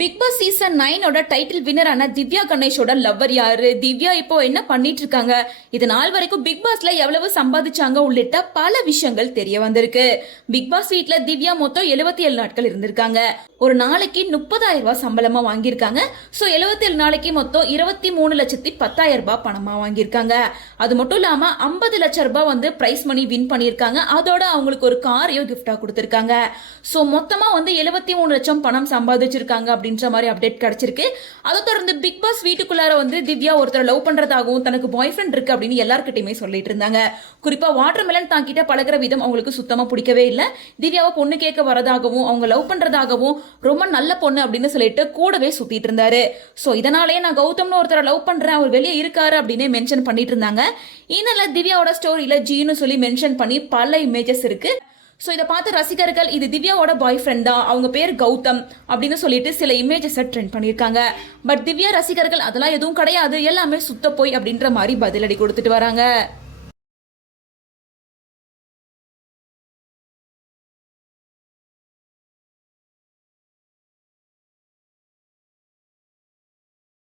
Big pass season நைனோட title வின்னரான திவ்யா கணேஷோட லவ்வர் யாரு? திவ்யா இப்போ என்ன பண்ணிட்டு இருக்காங்க? இது நாள் வரைக்கும் பிக் பாஸ்ல எவ்வளவு சம்பாதிச்சாங்க உள்ளிட்ட பல விஷயங்கள் தெரிய வந்திருக்கு. பிக் பாஸ் வீட்ல திவ்யா மொத்தம் 77 ஏழு நாட்கள் இருந்திருக்காங்க. ஒரு நாளைக்கு முப்பதாயிரம் ரூபாய் சம்பளமா வாங்கியிருக்காங்க. ஸோ 77 ஏழு நாளைக்கு மொத்தம் இருபத்தி மூணு லட்சத்தி பத்தாயிரம் ரூபாய் பணமா வாங்கியிருக்காங்க. அது மட்டும் இல்லாம ஐம்பது லட்சம் ரூபாய் வந்து பிரைஸ் மணி வின் பண்ணியிருக்காங்க. அதோட அவங்களுக்கு ஒரு காரையும் கிஃப்டா கொடுத்துருக்காங்க. ஸோ மொத்தமா வந்து எழுபத்தி மூணு லட்சம் பணம் சம்பாதிச்சிருக்காங்க அப்படின்ற மாதிரி அப்டேட் கிடைச்சிருக்கு. அதை தொடர்ந்து பிக் பாஸ் வீட்டுக்குள்ளார வந்து திவ்யா ஒருத்தர் லவ் பண்றதாகவும் தனக்கு பாய் ஃப்ரெண்ட் இருக்கு அப்படின்னு எல்லாருக்கிட்டையுமே சொல்லிட்டு இருந்தாங்க. குறிப்பா வாட்டர் மெலன் தாங்கிட்ட பழகுற விதம் அவங்களுக்கு சுத்தமா பிடிக்கவே இல்லை. திவ்யாவை பொண்ணு கேட்க வரதாகவும் அவங்க லவ் பண்றதாகவும் ரொம்ப நல்ல பொண்ணு அப்படின்னு சொல்லிட்டு கூடவே சுத்திட்டு இருந்தாரு. ஸோ இதனாலேயே நான் கௌதம்னு ஒருத்தரை லவ் பண்றேன் அவர் வெளியே இருக்காரு அப்படின்னு மென்ஷன் பண்ணிட்டு இருந்தாங்க. இதனால திவ்யாவோட ஸ்டோரியில ஜீனு சொல்லி மென்ஷன் பண்ணி பல இமேஜஸ் இருக்கு. ஸோ இதை பார்த்து ரசிகர்கள் இது திவ்யாவோட பாய் ஃப்ரெண்ட் தான். அவங்க பேர் கௌதம் அப்படின்னு சொல்லிட்டு சில இமேஜஸை ட்ரெண்ட் பண்ணியிருக்காங்க. பட் திவ்யா ரசிகர்கள் அதெல்லாம் எதுவும் கிடையாது. எல்லாமே சுத்த போய் அப்படின்ற மாதிரி பதிலடி கொடுத்துட்டு வராங்க.